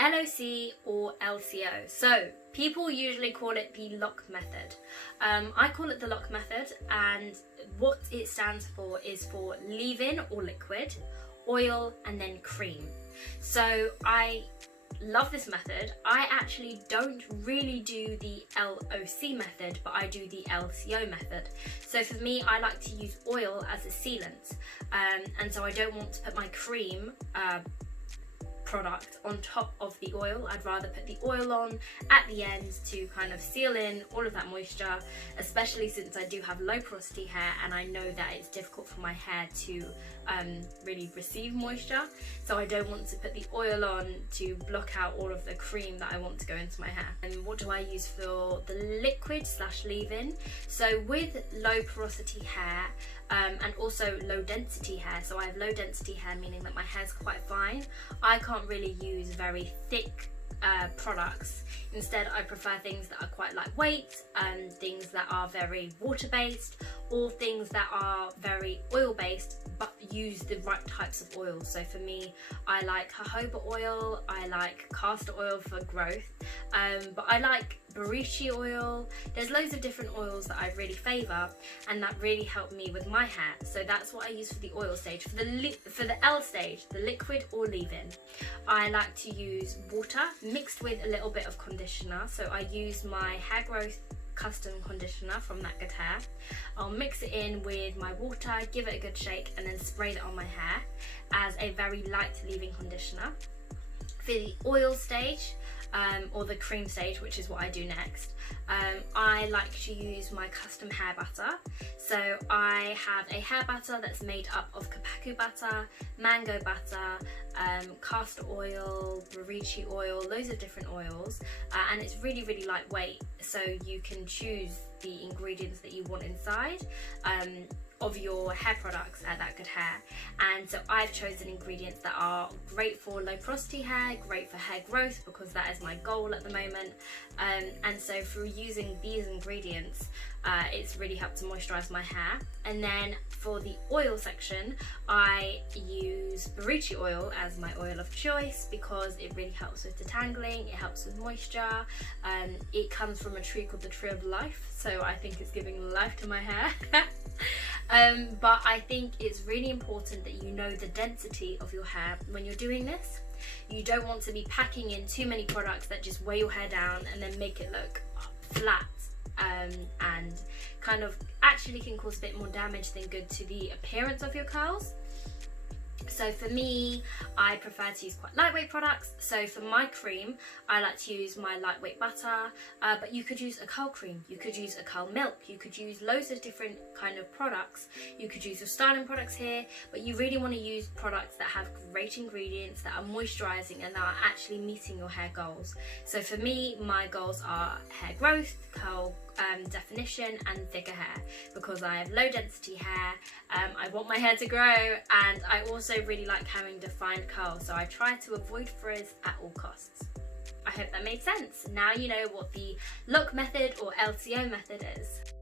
LOC or LCO. So people usually call it the LOC method. I call it the LOC method, and what it stands for is for leave-in or liquid, oil, and then cream. So I love this method. I actually don't really do the LOC method, but I do the LCO method. So for me, I like to use oil as a sealant, and so I don't want to put my cream product on top of the oil. I'd rather put the oil on at the end to kind of seal in all of that moisture, especially since I do have low porosity hair and I know that it's difficult for my hair to really receive moisture. So I don't want to put the oil on to block out all of the cream that I want to go into my hair. And what do I use for the liquid / leave-in? So with low porosity hair and also low density hair, so I have low density hair meaning that my hair's quite fine, I can't really use very thick products. Instead, I prefer things that are quite lightweight, things that are very water-based, or things that are very oil-based but use the right types of oils. So for me, I like jojoba oil, I like castor oil for growth, but I like borichi oil. There's loads of different oils that I really favour, and that really help me with my hair. So that's what I use for the oil stage. For the L stage, the liquid or leave-in, I like to use water mixed with a little bit of conditioner. So I use my hair growth custom conditioner from That Good Hair. I'll mix it in with my water, give it a good shake, and then spray that on my hair as a very light leave-in conditioner. For the oil stage, or the cream stage, which is what I do next, I like to use my custom hair butter. So I have a hair butter that's made up of kapaku butter, mango butter, castor oil, borichi oil, loads of different oils, and it's really lightweight, so you can choose the ingredients that you want inside of your hair products at That Good Hair. And so I've chosen ingredients that are great for low porosity hair, great for hair growth, because that is my goal at the moment, and so through using these ingredients, it's really helped to moisturize my hair. And then for the oil section, I use borichi oil as my oil of choice because it really helps with detangling, it helps with moisture, it comes from a tree called the Tree of Life, so I think it's giving life to my hair. But I think it's really important that you know the density of your hair when you're doing this. You don't want to be packing in too many products that just weigh your hair down and then make it look flat, and kind of actually can cause a bit more damage than good to the appearance of your curls. So for me, I prefer to use quite lightweight products. So for my cream, I like to use my lightweight butter, but you could use a curl cream, you could use a curl milk, you could use loads of different kind of products. You could use your styling products here, but you really want to use products that have great ingredients, that are moisturising, and that are actually meeting your hair goals. So for me, my goals are hair growth, curl definition, and thicker hair, because I have low density hair. I want my hair to grow, and I also really like having defined curls, so I try to avoid frizz at all costs. I hope that made sense. Now you know what the LOC method or LCO method is.